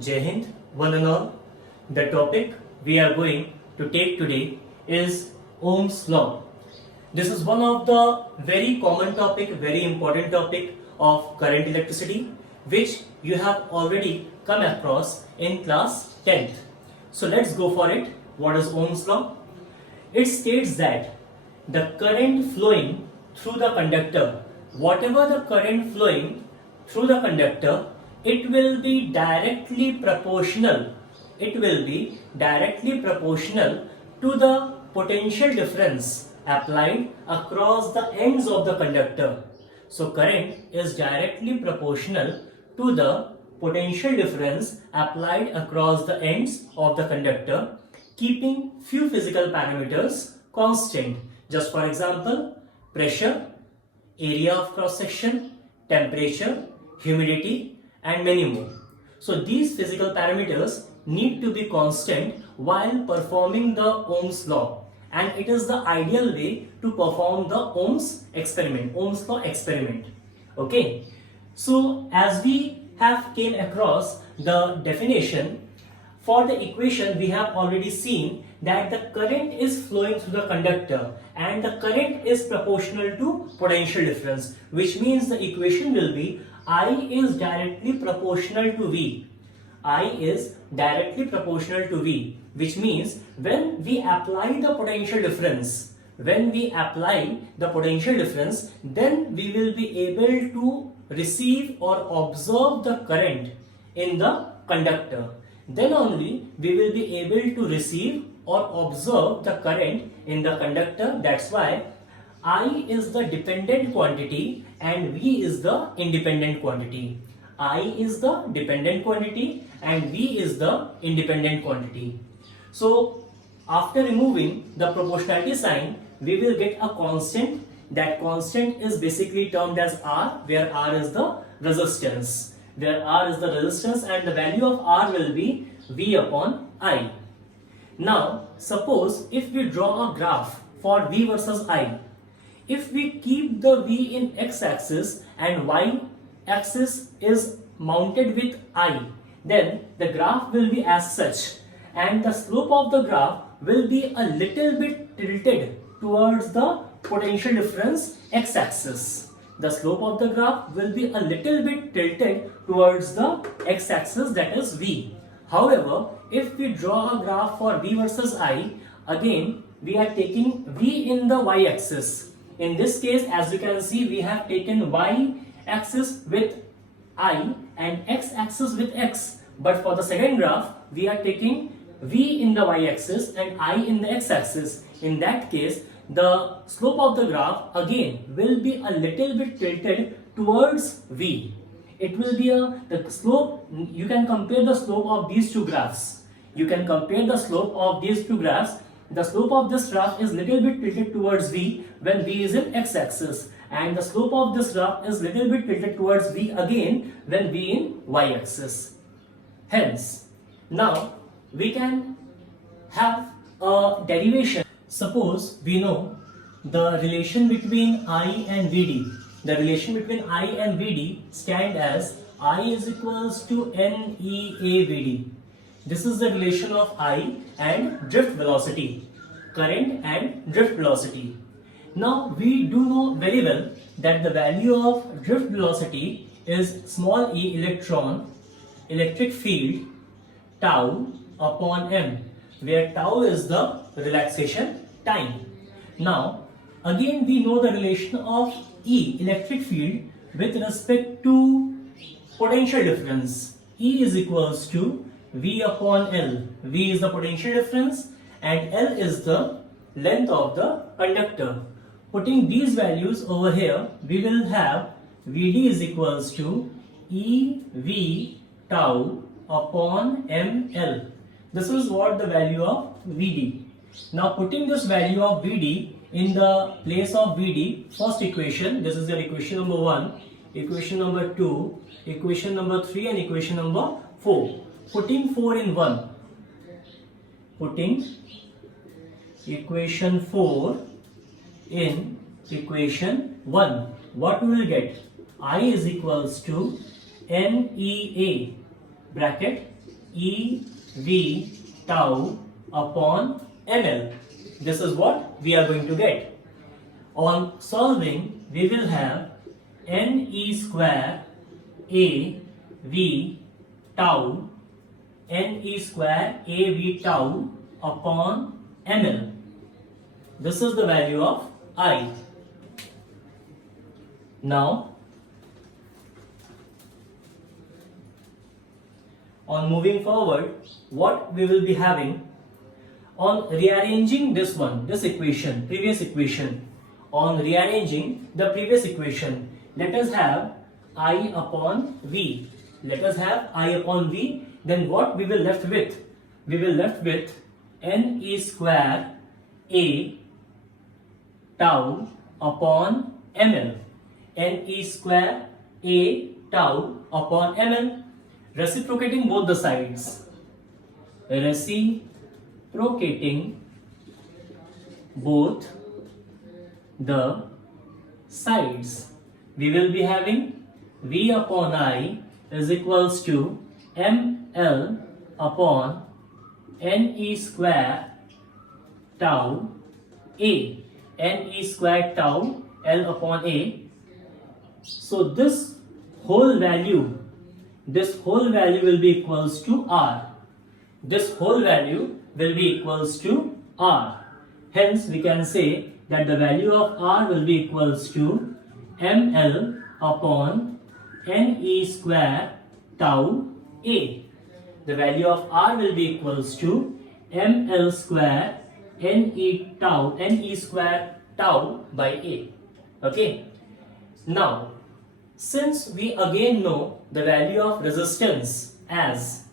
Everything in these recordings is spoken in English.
Jai Hind, one and all. The topic we are going to take today is Ohm's law. This is one of the very common topic, very important topic of current electricity, which you have already come across in class 10th. So let's go for it. What is Ohm's law? It states that the current flowing through the conductor, whatever the current flowing through the conductor, it will be directly proportional. It will be directly proportional to the potential difference applied across the ends of the conductor. So current is directly proportional to the potential difference applied across the ends of the conductor, keeping few physical parameters constant. Just for example, pressure, area of cross section, temperature, humidity, and many more. So these physical parameters need to be constant while performing the Ohm's law, and it is the ideal way to perform the Ohm's law experiment. Okay, so as we have came across the definition for the equation, we have already seen that the current is flowing through the conductor and the current is proportional to potential difference, which means the equation will be I is directly proportional to V. I is directly proportional to V, which means when we apply the potential difference, then we will be able to receive or observe the current in the conductor. Then only we will be able to receive or observe the current in the conductor. That's why I is the dependent quantity and V is the independent quantity. I is the dependent quantity and V is the independent quantity. So after removing the proportionality sign, we will get a constant. That constant is basically termed as R, where R is the resistance. And the value of R will be V upon I. Now suppose if we draw a graph for V versus I, if we keep the V in x-axis and y-axis is mounted with I, then the graph will be as such, and the slope of the graph will be a little bit tilted towards the potential difference x-axis. The slope of the graph will be a little bit tilted towards the x-axis, that is V. However, if we draw a graph for V versus I, again we are taking V in the y-axis. In this case, as you can see, we have taken y-axis with I and x-axis with x. But for the second graph, we are taking V in the y-axis and I in the x-axis. In that case, the slope of the graph again will be a little bit tilted towards V. It will be the slope. You can compare the slope of these two graphs. The slope of this graph is little bit tilted towards V when V is in x-axis, and the slope of this graph is little bit tilted towards V again when V in y-axis. Hence, now we can have a derivation. Suppose we know the relation between I and VD. The relation between I and VD stand as I is equals to NEAVD. This is the relation of I and drift velocity, current and drift velocity. Now we do know very well that the value of drift velocity is small e electron, electric field, tau upon m, where tau is the relaxation time. Now again we know the relation of E, electric field, with respect to potential difference. E is equals to V upon L. V is the potential difference and L is the length of the conductor. Putting these values over here, we will have Vd is equals to EV tau upon ML. This is what the value of Vd. Now putting this value of Vd in the place of Vd, first equation, this is your equation number 1, equation number 2, equation number 3 and equation number 4. Putting 4 in 1, putting equation 4 in equation 1, what we will get? I is equals to NEA bracket EV tau upon ml. This is what we are going to get. On solving, we will have NE square AV tau, NE square AV tau upon ml. This is the value of I. Now, on moving forward, what we will be having, on rearranging this equation, previous equation, on rearranging the previous equation, let us have I upon V. Let us have I upon V. Then what we will left with? We will left with NE square A tau upon ml. NE square A tau upon ml. Reciprocating both the sides. Reciprocating both the sides. We will be having V upon I is equals to ml upon NE square tau A. NE square tau L upon A. So this whole value will be equals to R. This whole value will be equals to R. Hence we can say that the value of R will be equals to ml upon NE square tau A. The value of R will be equals to ml square NE square tau by A. Okay. Now, since we again know the value of resistance as,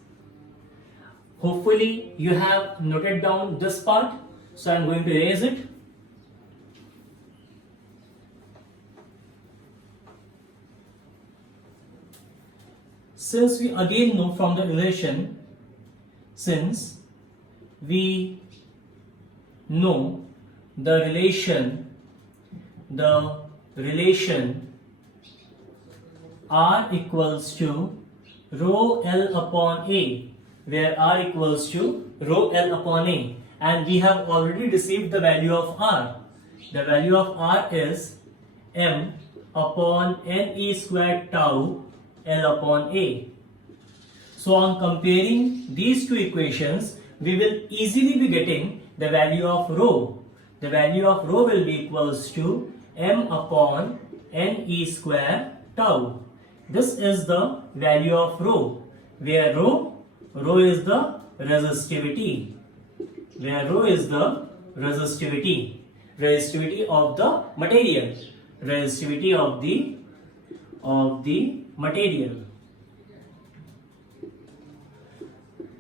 hopefully you have noted down this part, so I am going to erase it. Since we again know from the relation, since we know the relation R equals to rho L upon A, where R equals to rho L upon A, and we have already received the value of R. The value of R is M upon NE square tau L upon A. So on comparing these two equations, we will easily be getting the value of rho. The value of rho will be equals to M upon NE square tau. This is the value of rho, where rho is the resistivity. Where rho is the resistivity of the material. Resistivity of the material.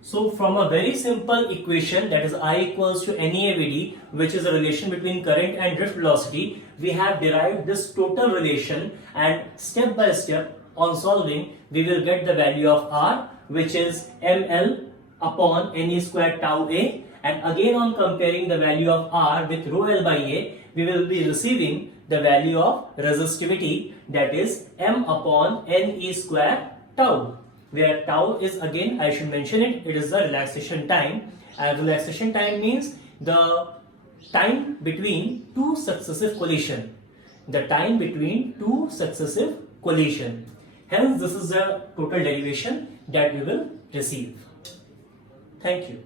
So from a very simple equation, that is I equals to NEAVD, which is a relation between current and drift velocity, we have derived this total relation, and step by step on solving we will get the value of R, which is ml upon NE square tau A, and again on comparing the value of R with rho L by A, we will be receiving the value of resistivity, that is M upon NE square tau, where tau is, again I should mention it, it is the relaxation time, and relaxation time means the time between two successive collision. The time between two successive collision. Hence this is the total derivation that we will receive. Thank you.